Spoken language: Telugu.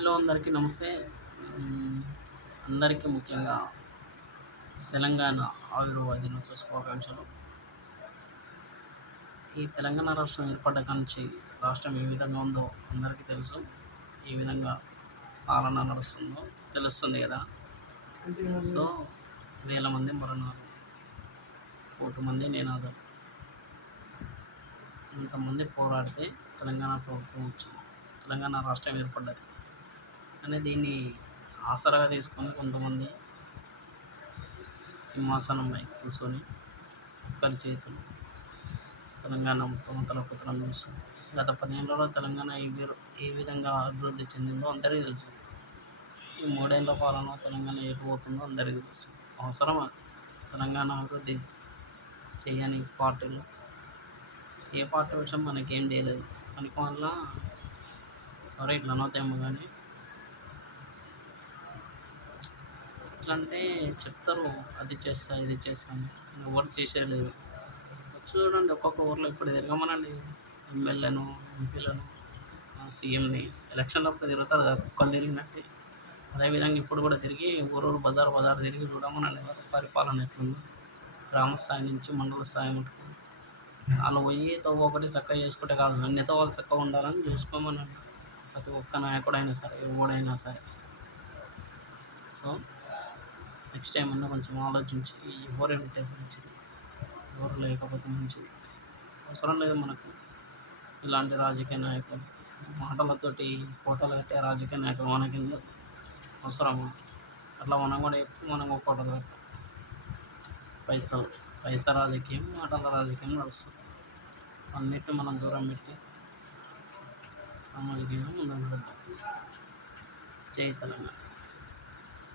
హలో అందరికీ నమస్తే. హ్మ్. అందరికీ ముఖ్యంగా తెలంగాణ ఆవిర్భావ దినోత్సవ శుభాకాంక్షలు. ఈ తెలంగాణ రాష్ట్రం ఏర్పడ్డ కానుంచి రాష్ట్రం ఏ విధంగా ఉందో అందరికీ తెలుసు. ఏ విధంగా పాలన నడుస్తుందో తెలుస్తుంది గదా! సో, వేల మంది మరణాలు, కోటి మంది నినాదాలు. ఇంతమంది పోరాడితే తెలంగాణ ప్రభుత్వం వచ్చింది. తెలంగాణ రాష్ట్రం ఏర్పడ్డది. కానీ దీన్ని ఆసరాగా తీసుకొని కొంతమంది సింహాసనంపై కూర్చొని ఒక్కరి చేతులు తెలంగాణ మొత్తం తలకుతలం చేస్తుంది. గత 10 ఏళ్లలో తెలంగాణ ఏ విధంగా అభివృద్ధి చెందిందో అందరికీ తెలుసు. ఈ 3 ఏళ్ల పాలన తెలంగాణ ఎటు పోతుందో అందరికీ తెలుసు. అవసరమా తెలంగాణ అభివృద్ధి చేయని పార్టీలు? ఏ పార్టీ వచ్చినా మనకేం చేయలేదు. పనికిమాలిన సారీ ఇట్లా అనొద్దేమో కానీ ఎట్లా అంటే చెప్తారు అది చేస్తా, ఇది చేస్తా అని. ఎవరు చేసేది లేదు. చూడండి ఒక్కొక్క ఊర్లో ఇప్పుడు తిరగమనండి ఎమ్మెల్యేను, ఎంపీలను, సీఎంని ఎలక్షన్లప్పుడు తిరుగుతారు కదా కుక్కలు తిరిగినట్టే. అదేవిధంగా ఇప్పుడు కూడా తిరిగి ఊరూరు బజార్ బజార్ తిరిగి చూడమనండి వారి పరిపాలన ఎట్లుందో. గ్రామ స్థాయి నుంచి మండల స్థాయి మటుకు వాళ్ళు పోయి తవ్వ ఒకటి చక్కగా చేసుకుంటే కాదు, అన్ని తవ్వలు చక్కగా ఉండాలని చూసుకోమనండి ప్రతి ఒక్క నాయకుడైనా సరే, ఎవడైనా సరే. సో, నెక్స్ట్ టైం అన్నా కొంచెం ఆలోచించి ఎవరు ఉంటే మంచిది, ఎవరు లేకపోతే మంచిది. అవసరం లేదు మనకు ఇలాంటి రాజకీయ నాయకులు. మాటలతోటి ఫోటోలు కట్టే రాజకీయ నాయకులు మనకెందుకు అవసరమా? అట్లా మనం కూడా ఎప్పుడు మనం ఒక ఫోటోలు కడతాం. పైసా రాజకీయం, మాటల రాజకీయం నడుస్తుంది. అన్నిటిని మనం దూరం పెట్టి సామాజికంగా ముందుకు వెళ్తాం. జై తెలంగాణ.